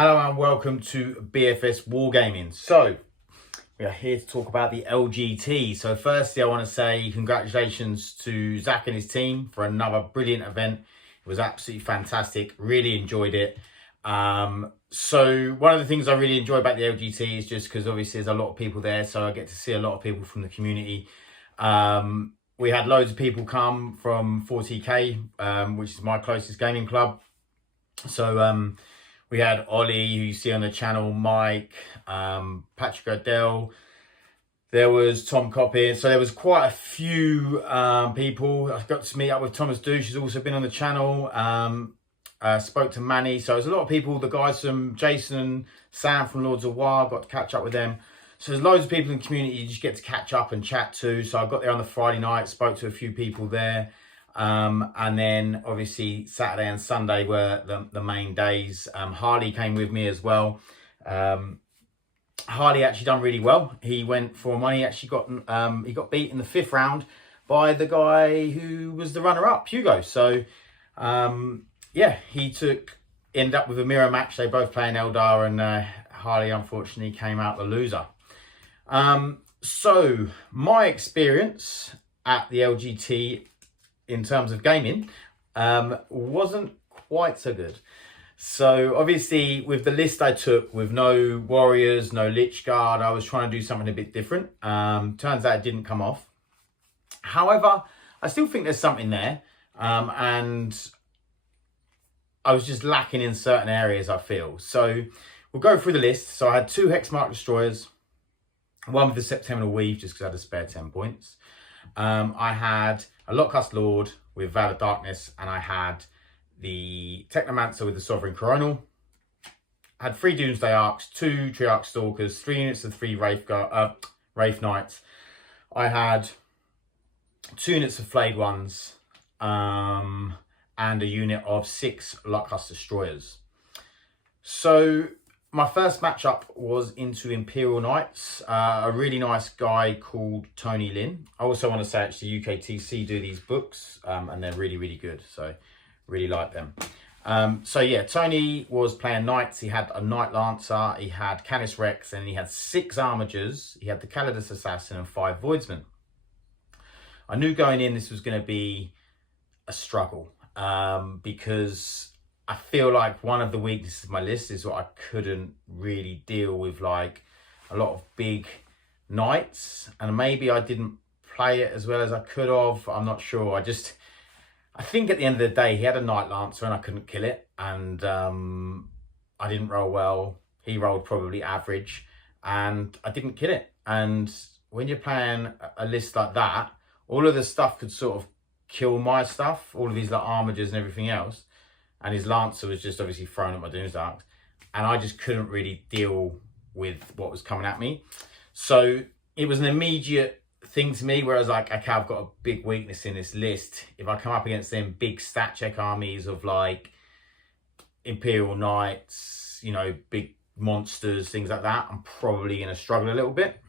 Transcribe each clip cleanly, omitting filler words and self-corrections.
Hello and welcome to BFS Wargaming. So, we are here to talk about the LGT. So firstly, I want to say congratulations to Zach and his team for another brilliant event. It was absolutely fantastic. Really enjoyed it. So one of the things I really enjoy about the LGT is just because obviously there's a lot of people there. So I get to see a lot of people from the community. We had loads of people come from 40K, which is my closest gaming club. So we had Ollie, who you see on the channel, Mike, Patrick Odell. There was Tom Coppin. So there was quite a few people. I got to meet up with Thomas Douche, who's also been on the channel. Spoke to Manny. So there's a lot of people. The guys from Jason and Sam from Lords of War, got to catch up with them. So there's loads of people in the community you just get to catch up and chat to. So I got there on the Friday night, spoke to a few people there. And then obviously Saturday and Sunday were the main days. Harley came with me as well. Harley actually done really well. He went for money. He actually got beat in the 5th round by the guy who was the runner-up, Hugo. So yeah, he ended up with a mirror match. They both playing Eldar, and Harley unfortunately came out the loser. So my experience at the LGT in terms of gaming wasn't quite so good. So obviously with the list I took, with no warriors, no lich guard, I was trying to do something a bit different. Turns out it didn't come off. However, I still think there's something there, and I was just lacking in certain areas, I feel. So we'll go through the list. So I had 2 Hexmark destroyers, one with the September Weave, just because I had a spare 10 points. I had a Lockcast Lord with Veil of Darkness, and I had the Technomancer with the Sovereign Coronal. I had 3 Doomsday Arcs, 2 Triarch Stalkers, 3 units of 3 Wraith Knights. I had 2 units of Flayed Ones, and a unit of 6 Lockcast Destroyers. So my first matchup was into Imperial Knights, a really nice guy called Tony Lin. I also want to say actually UKTC do these books, and they're really, really good. So really like them. So yeah, Tony was playing Knights. He had a Knight Lancer, he had Canis Rex, and he had 6 Armigers. He had the Calidus Assassin and 5 Voidsmen. I knew going in this was going to be a struggle, because I feel like one of the weaknesses of my list is what I couldn't really deal with, like a lot of big knights, and maybe I didn't play it as well as I could have. I'm not sure. I think at the end of the day, he had a Knight Lancer and I couldn't kill it, and I didn't roll well. He rolled probably average, and I didn't kill it. And when you're playing a list like that, all of the stuff could sort of kill my stuff, all of these like Armigers and everything else. And his Lancer was just obviously thrown at my Doomsday Arcs, and I just couldn't really deal with what was coming at me. So it was an immediate thing to me where I was like, okay, I've got a big weakness in this list. If I come up against them big stat check armies of like Imperial Knights, you know, big monsters, things like that, I'm probably going to struggle a little bit,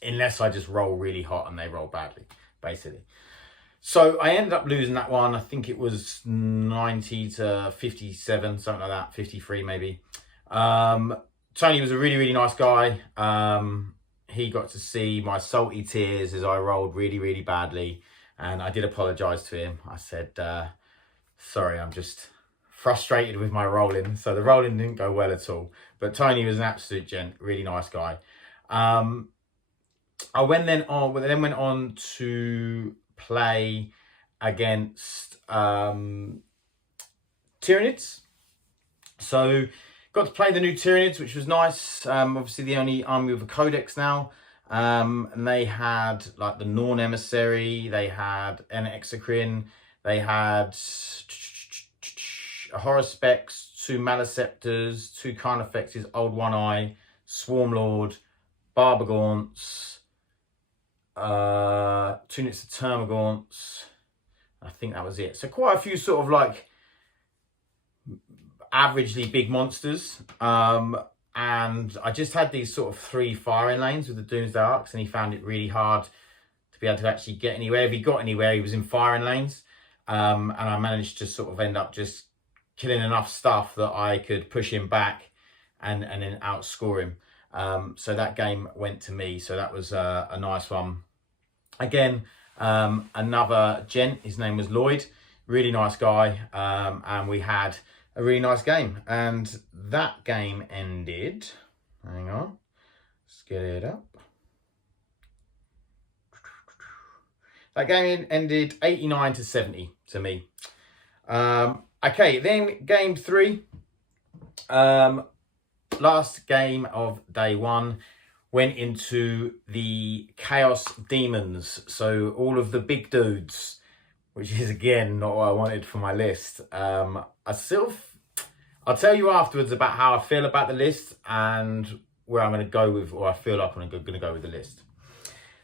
unless I just roll really hot and they roll badly, basically. So I ended up losing that one. I think it was 90 to 57, something like that, 53 maybe. Tony was a really, really nice guy. He got to see my salty tears as I rolled really, really badly. And I did apologise to him. I said, sorry, I'm just frustrated with my rolling. So the rolling didn't go well at all. But Tony was an absolute gent, really nice guy. I then went on to play against Tyranids. So got to play the new Tyranids, which was nice. Obviously the only army with a codex now. And they had like the Norn Emissary, they had an Exocrine, they had a Horospex, 2 Maleceptors, 2 Carnifexes, Old One Eye, Swarmlord, Barbergaunts, 2 units of Termagaunts. I think that was it. So quite a few sort of like averagely big monsters. And I just had these sort of 3 firing lanes with the Doomsday Arcs, and he found it really hard to be able to actually get anywhere. If he got anywhere, he was in firing lanes. And I managed to sort of end up just killing enough stuff that I could push him back and then outscore him. So that game went to me. So that was a nice one. Again, another gent, his name was Lloyd, really nice guy, and we had a really nice game. And that game ended, hang on, let's get it up. That game ended 89-70 to me. Okay, then game 3, last game of day 1. Went into the Chaos Demons. So all of the big dudes, which is again not what I wanted for my list. I'll tell you afterwards about how I feel about the list and where I'm going to go with, or I feel like I'm going to go with the list.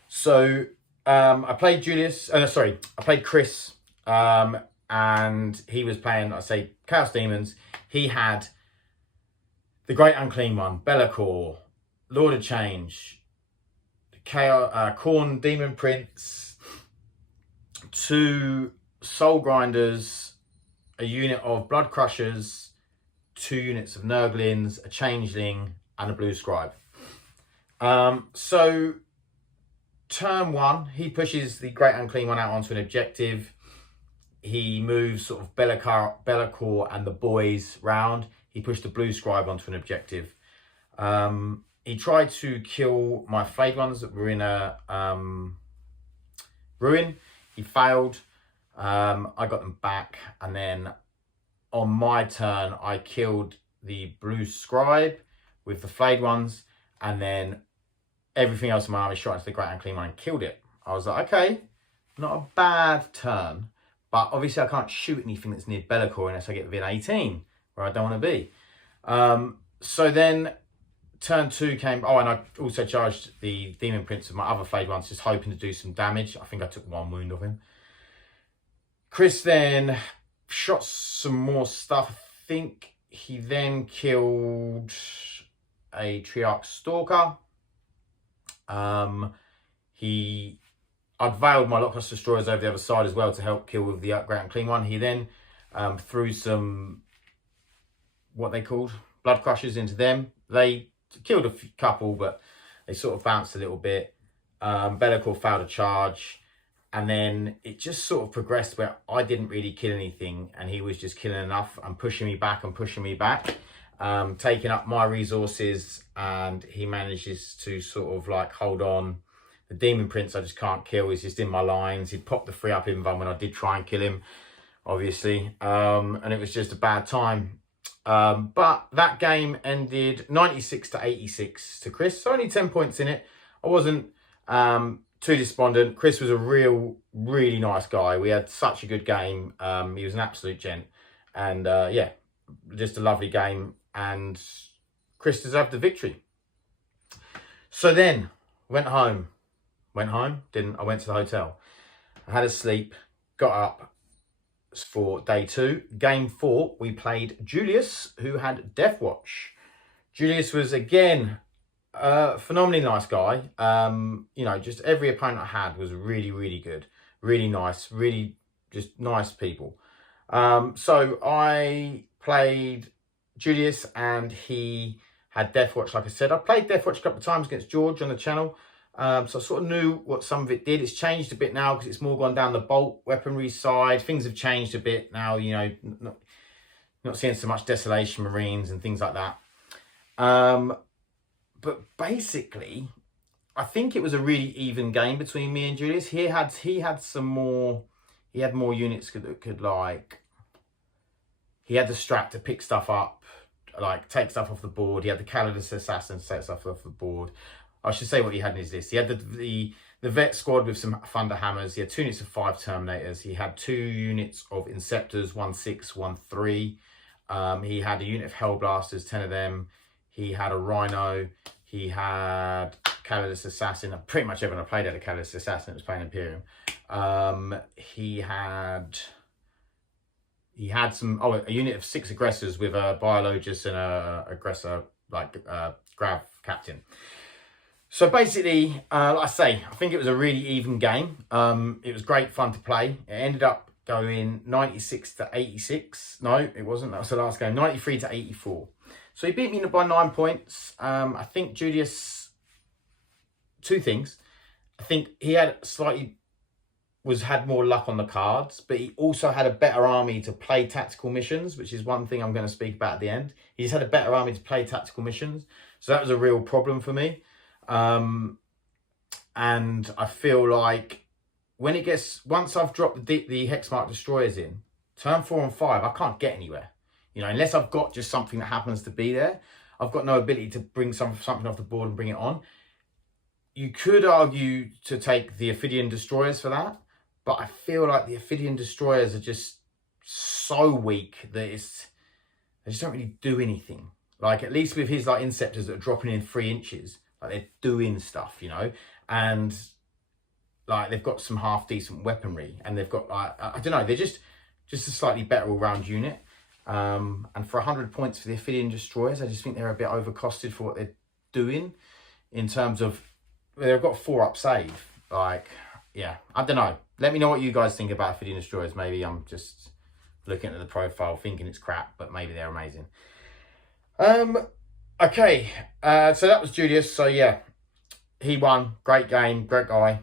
So I played I played Chris, and he was playing, I say, Chaos Demons. He had the Great Unclean One, Be'lakor, Lord of Change, Khorne Demon Prince, 2 Soul Grinders, a unit of Blood Crushers, 2 units of Nurglings, a Changeling, and a Blue Scribe. So turn 1, he pushes the Great Unclean One out onto an objective. He moves sort of Be'lakor and the boys round. He pushed the Blue Scribe onto an objective. He tried to kill my Flayed Ones that were in a ruin. He failed. I got them back. And then on my turn, I killed the Blue Scribe with the Flayed Ones. And then everything else in my army shot into the Great Unclean One and killed it. I was like, okay, not a bad turn. But obviously I can't shoot anything that's near Be'lakor unless I get within 18, where I don't want to be. So then turn 2 came, and I also charged the Demon Prince with my other Flayed Ones, just hoping to do some damage. I think I took 1 wound of him. Chris then shot some more stuff. I think he then killed a Triarch Stalker. I'd veiled my Lockhouse Destroyers over the other side as well to help kill with the Great Unclean One. He then threw some, what they called, Blood Crushers into them. They killed a couple, but they sort of bounced a little bit. Be'lakor failed a charge. And then it just sort of progressed where I didn't really kill anything and he was just killing enough and pushing me back, taking up my resources, and he manages to sort of like hold on. The Demon Prince I just can't kill. He's just in my lines. He'd popped the 3-up invan when I did try and kill him, obviously. And it was just a bad time. But that game ended 96-86 to Chris. So only 10 points in it. I wasn't too despondent. Chris was a really nice guy. We had such a good game. He was an absolute gent. And yeah, just a lovely game. And Chris deserved the victory. So then, went home. I went to the hotel. I had a sleep, got up for day 2. Game 4, we played Julius, who had Death Watch. Julius was, again, a phenomenally nice guy. You know, just every opponent I had was really good. Really nice, really just nice people. So I played Julius and he had Death Watch, like I said. I played Death Watch a couple of times against George on the channel. So I sort of knew what some of it did. It's changed a bit now because it's more gone down the bolt weaponry side. Things have changed a bit now, you know, not seeing so much Desolation Marines and things like that. But basically, I think it was a really even game between me and Julius. He had more units that could like, he had the strat to pick stuff up, like take stuff off the board. He had the Calidus Assassin to take stuff off the board. I should say what he had in his list. He had the Vet Squad with some Thunder Hammers. He had 2 units of 5 Terminators. He had 2 units of Inceptors, 1/6, 1/3. He had a unit of Hellblasters, 10 of them. He had a Rhino. He had Calidus Assassin. Pretty much everyone I played had a Calidus Assassin that was playing Imperium. He had some, a unit of 6 Aggressors with a Biologus and a Aggressor, like Grav Captain. So basically, like I say, I think it was a really even game. It was great fun to play. It ended up going 96-86. No, it wasn't. That was the last game. 93-84. So he beat me by 9 points. I think Julius, two things. I think he had more luck on the cards, but he also had a better army to play tactical missions, which is one thing I'm going to speak about at the end. He just had a better army to play tactical missions. So that was a real problem for me. And I feel like once I've dropped the Hexmark destroyers in, turn 4 and 5, I can't get anywhere. You know, unless I've got just something that happens to be there, I've got no ability to bring something off the board and bring it on. You could argue to take the Ophidian destroyers for that, but I feel like the Ophidian destroyers are just so weak that they just don't really do anything. Like, at least with his like Inceptors that are dropping in 3 inches, like they're doing stuff, you know, and like they've got some half decent weaponry, and they've got like, I don't know, they're just a slightly better all round unit. And for 100 points for the Ophidian destroyers, I just think they're a bit overcosted for what they're doing in terms of, they've got 4 up save. Like, yeah, I don't know. Let me know what you guys think about Ophidian destroyers. Maybe I'm just looking at the profile thinking it's crap, but maybe they're amazing. Okay, so that was Julius. So yeah, he won. Great game, great guy.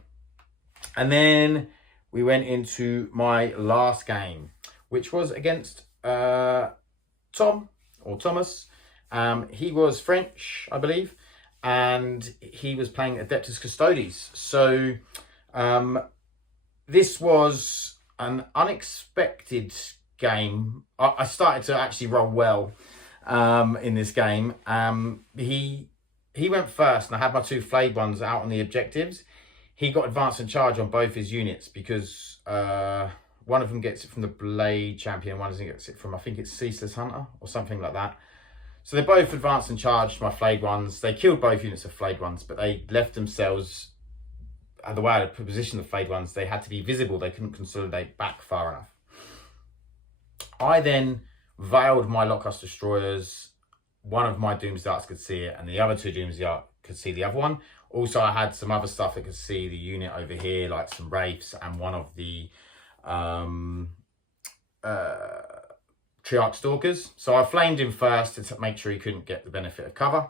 And then we went into my last game, which was against Tom or Thomas. He was French, I believe, and he was playing Adeptus Custodes. So this was an unexpected game. I started to actually roll well in this game. He went first, and I had my 2 flayed ones out on the objectives. He got advance and charge on both his units because one of them gets it from the Blade Champion, one doesn't get it from, I think it's Ceaseless Hunter or something like that. So they both advanced and charged my flayed ones. They killed both units of flayed ones, but they left themselves, the way I positioned the flayed ones, they had to be visible. They couldn't consolidate back far enough. I then veiled my Lockhouse Destroyers. One of my Doomsdarks could see it, and the other 2 Doomsdarks could see the other one. Also, I had some other stuff that could see the unit over here, like some Wraiths and one of the Triarch Stalkers. So I flamed him first to make sure he couldn't get the benefit of cover.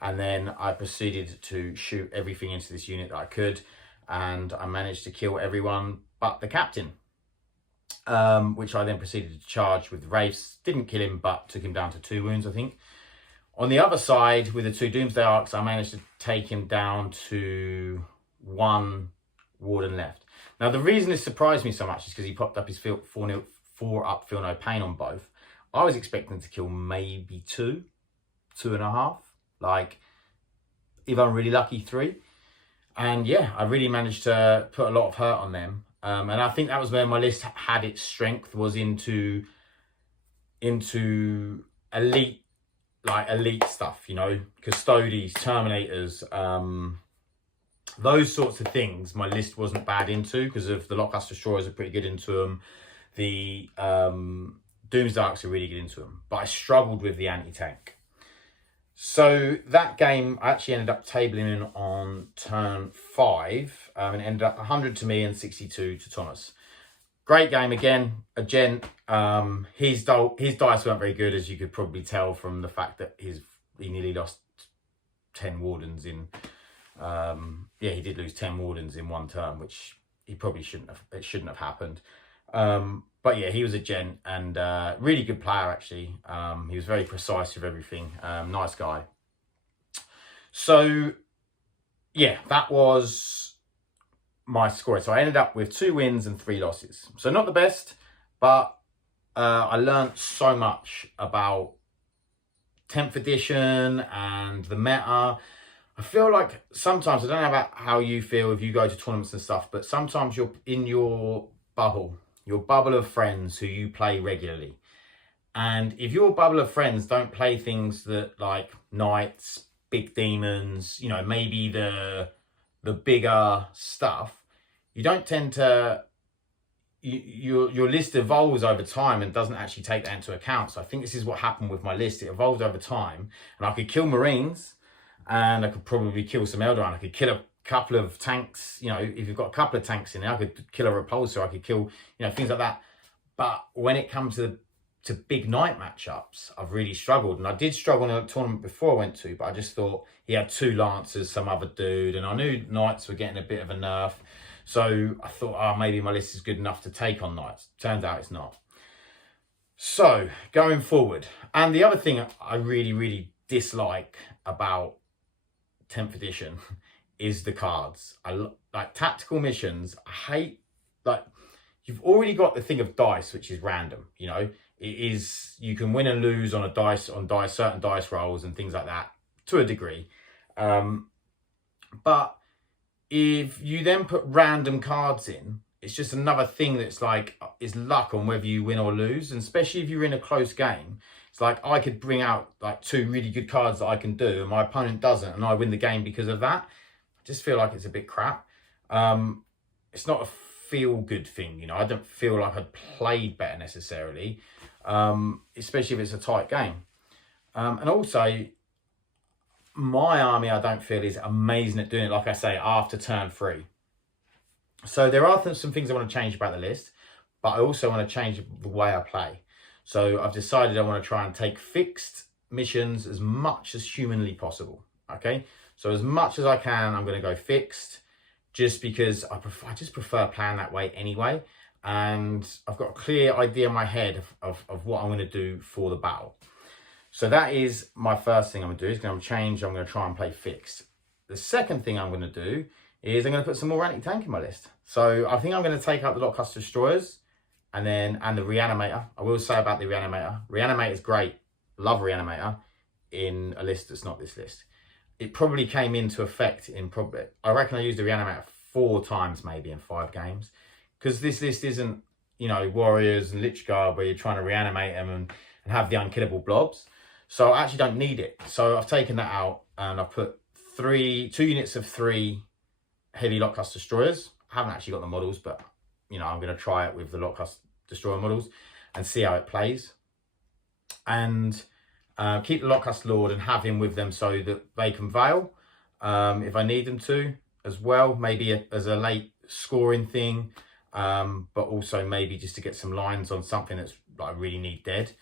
And then I proceeded to shoot everything into this unit that I could. And I managed to kill everyone but the captain, which I then proceeded to charge with Wraiths. Didn't kill him, but took him down to 2 wounds, I think. On the other side, with the 2 Doomsday Arcs, I managed to take him down to 1 Warden left. Now, the reason this surprised me so much is because he popped up his 4 up, feel no pain on both. I was expecting to kill maybe 2, 2.5, like, if I'm really lucky, 3. And yeah, I really managed to put a lot of hurt on them. And I think that was where my list had its strength, was into elite, like elite stuff, you know, Custodes, Terminators, those sorts of things. My list wasn't bad into because of the Lockhouse Destroyers are pretty good into them. The Doomsdarks are really good into them, but I struggled with the anti-tank. So that game, I actually ended up tabling in on turn 5, and it ended up 100 to me and 62 to Thomas. Great game again, a gent. His dice weren't very good, as you could probably tell from the fact that he nearly lost 10 Wardens in. Yeah, he did lose 10 Wardens in 1 turn, which he probably shouldn't have happened. But yeah, he was a gent and really good player, actually. He was very precise with everything. Nice guy. So yeah, that was my score. So I ended up with 2 wins and 3 losses. So not the best, but I learned so much about 10th edition and the meta. I feel like sometimes, I don't know about how you feel if you go to tournaments and stuff, but sometimes you're in your bubble of friends who you play regularly. And if your bubble of friends don't play things that like knights, big demons, you know, maybe the bigger stuff, you don't tend to, your list evolves over time and doesn't actually take that into account. So I think this is what happened with my list. It evolved over time, and I could kill Marines, and I could probably kill some Eldar, and I could kill a couple of tanks. You know, if you've got a couple of tanks in there, I could kill a repulsor, I could kill, you know, things like that. But when it comes to to big knight matchups, I've really struggled. And I did struggle in a tournament before I went to, but I just thought he had 2 lancers, some other dude, and I knew knights were getting a bit of a nerf. So I thought, oh, maybe my list is good enough to take on knights. Turns out it's not. So going forward, and the other thing I really, really dislike about 10th edition is the cards. I like tactical missions. I hate, like, you've already got the thing of dice, which is random, you know. It is, you can win and lose on certain dice rolls and things like that to a degree. But if you then put random cards in, it's just another thing that's like, is luck on whether you win or lose. And especially if you're in a close game, it's like I could bring out like 2 really good cards that I can do and my opponent doesn't, and I win the game because of that. I just feel like it's a bit crap. It's not a feel-good thing, you know. I don't feel like I'd played better necessarily, especially if it's a tight game. And also, my army, I don't feel is amazing at doing it, like I say, after turn 3. So there are some things I want to change about the list, but I also want to change the way I play. So I've decided I want to try and take fixed missions as much as humanly possible, okay? So as much as I can, I'm going to go fixed, just because I just prefer playing that way anyway. And I've got a clear idea in my head of what I'm going to do for the battle. So that is my first thing I'm going to do, is going to change. I'm going to try and play fixed. The second thing I'm going to do is I'm going to put some more anti-tank in my list. So I think I'm going to take out the Lockhouse Destroyers and the Reanimator. I will say about the Reanimator. Reanimator is great. Love Reanimator in a list that's not this list. It probably came into effect in I reckon I used the Reanimator 4 times maybe in 5 games. Because this list isn't, you know, Warriors and Lich Guard where you're trying to reanimate them and have the unkillable blobs. So I actually don't need it. So I've taken that out and I've put 2 units of 3 heavy Lockhouse Destroyers. I haven't actually got the models, but, you know, I'm going to try it with the Lockhouse Destroyer models and see how it plays. And keep the Lockhouse Lord and have him with them so that they can veil if I need them to as well. Maybe as a late scoring thing, but also maybe just to get some lines on something that's I really need dead.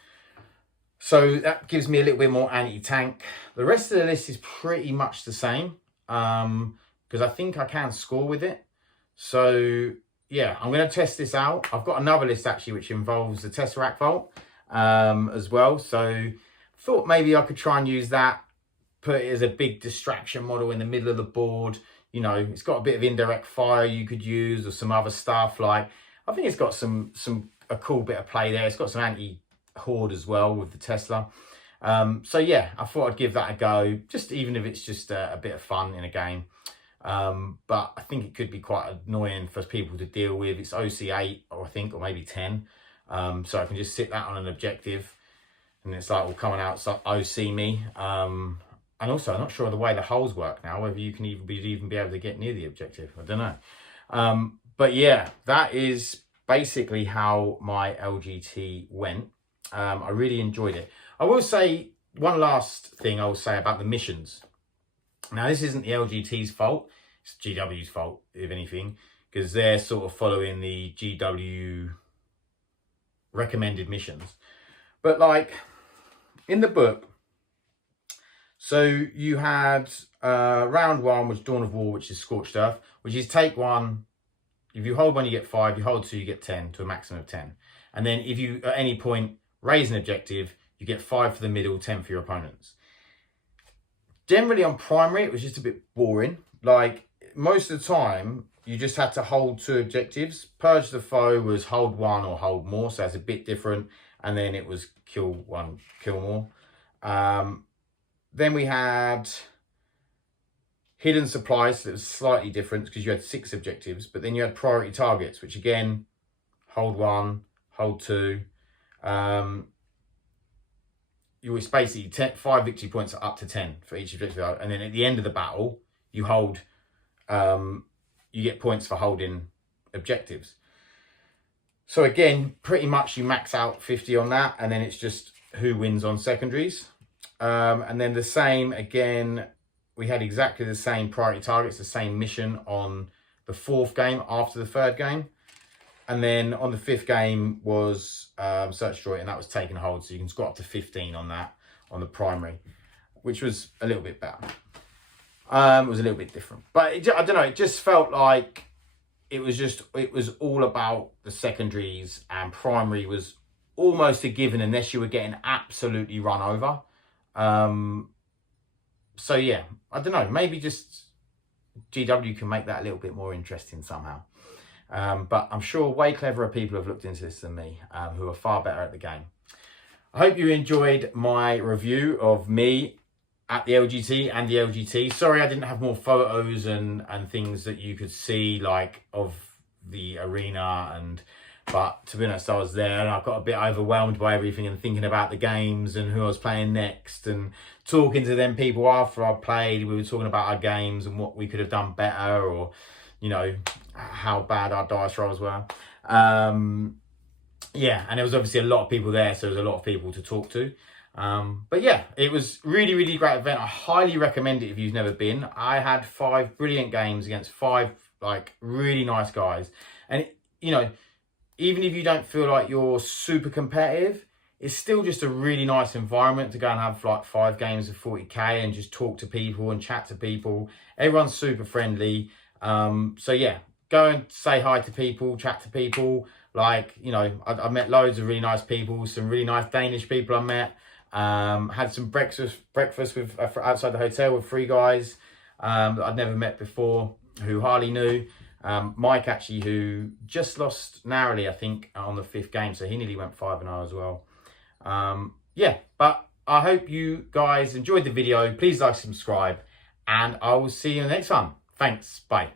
So that gives me a little bit more anti-tank. The rest of the list is pretty much the same because I think I can score with it. So yeah, I'm going to test this out. I've got another list actually which involves the Tesseract Vault as well. So thought maybe I could try and use that, put it as a big distraction model in the middle of the board. You know, it's got a bit of indirect fire you could use or some other stuff. Like, I think it's got a cool bit of play there. It's got some anti-horde as well with the Tesla. So yeah, I thought I'd give that a go, just even if it's just a bit of fun in a game. But I think it could be quite annoying for people to deal with. It's OC8, I think, or maybe 10. So I can just sit that on an objective and it's like all coming out, so OC me. And also, I'm not sure of the way the holes work now, whether you can even be able to get near the objective. I don't know. But yeah, that is basically how my LGT went. I really enjoyed it. I will say one last thing I will say about the missions. Now, this isn't the LGT's fault. It's GW's fault, if anything, because they're sort of following the GW recommended missions. But like in the book, so you had round 1 was Dawn of War, which is Scorched Earth, which is take 1. If you hold 1, you get 5. You hold 2, you get 10, to a maximum of 10. And then if you, at any point, raise an objective, you get 5 for the middle, 10 for your opponents. Generally on primary, it was just a bit boring. Like, most of the time, you just had to hold 2 objectives. Purge the Foe was hold 1 or hold more, so that's a bit different. And then it was kill 1, kill more. Then we had Hidden Supplies, so it was slightly different because you had 6 objectives. But then you had Priority Targets, which again, hold 1, hold 2. You was basically 5 victory points up to 10 for each objective. And then at the end of the battle, you hold, you get points for holding objectives. So again, pretty much you max out 50 on that. And then it's just who wins on secondaries. And then the same, again, we had exactly the same priority targets, the same mission on the 4th game after the 3rd game. And then on the 5th game was Search Destroy, and that was taking hold. So you can score up to 15 on that, on the primary, which was a little bit better. It was a little bit different. But I don't know, it just felt like it was all about the secondaries, and primary was almost a given unless you were getting absolutely run over. So yeah, I don't know, maybe just GW can make that a little bit more interesting somehow. But I'm sure way cleverer people have looked into this than me, who are far better at the game. I hope you enjoyed my review of me at the LGT and the LGT. Sorry I didn't have more photos and things that you could see, like, of the arena, but to be honest, I was there and I got a bit overwhelmed by everything and thinking about the games and who I was playing next, and talking to them people after I played. We were talking about our games and what we could have done better, or, you know, how bad our dice rolls were. Yeah, and there was obviously a lot of people there, so there was a lot of people to talk to. But yeah, it was really, really great event. I highly recommend it if you've never been. I had 5 brilliant games against 5 like really nice guys, and you know, even if you don't feel like you're super competitive, it's still just a really nice environment to go and have like 5 games of 40k and just talk to people and chat to people. Everyone's super friendly. So yeah, go and say hi to people, chat to people. Like, you know, I met loads of really nice people, some really nice Danish people I met. Had some breakfast with outside the hotel with 3 guys that I'd never met before, who hardly knew. Mike, actually, who just lost narrowly, I think, on the 5th game, so he nearly went 5-0 as well. Yeah, but I hope you guys enjoyed the video. Please like, subscribe, and I will see you in the next one. Thanks, bye.